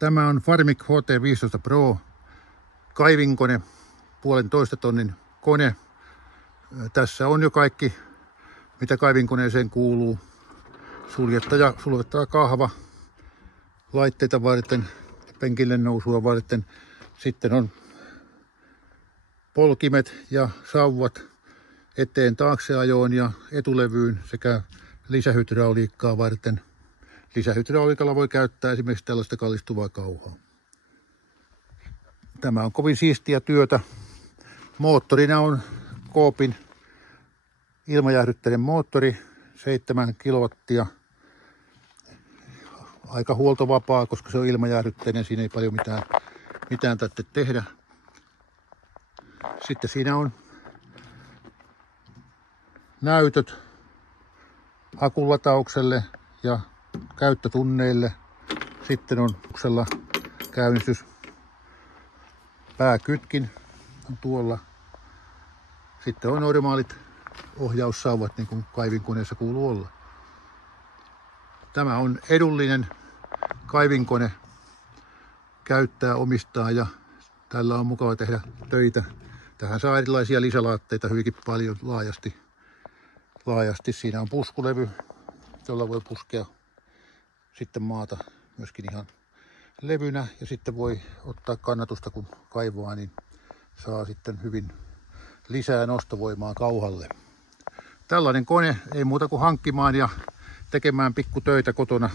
Tämä on Farmic HT15 Pro kaivinkone, 1,5 tonnin kone. Tässä on jo kaikki, mitä kaivinkoneeseen kuuluu. Suljettava kahva, laitteita varten, penkille nousua varten. Sitten on polkimet ja sauvat eteen taakse ajoon ja etulevyyn sekä lisähydrauliikkaa varten. Lisähydrauliikalla voi käyttää esimerkiksi tällaista kallistuvaa kauhaa. Tämä on kovin siistiä työtä. Moottorina on Coopin ilmajäähdytteinen moottori, 7 kilowattia. Aika huoltovapaa, koska se on ilmajäähdytteinen, siinä ei paljon mitään tarvitse tehdä. Sitten siinä on näytöt akulataukselle ja käyttötunneille. Sitten on käynnistys. Pääkytkin on tuolla. Sitten on normaalit ohjaussauvat, niin kuin kaivinkoneessa kuuluu olla. Tämä on edullinen kaivinkone. Käyttää, omistaa ja tällä on mukava tehdä töitä. Tähän saa erilaisia lisälaatteita hyvinkin paljon laajasti. Siinä on puskulevy, jolla voi puskea sitten maata myöskin ihan levynä. Ja sitten voi ottaa kannatusta, kun kaivaa, niin saa sitten hyvin lisää nostovoimaa kauhalle. Tällainen kone, ei muuta kuin hankkimaan ja tekemään pikkutöitä kotona.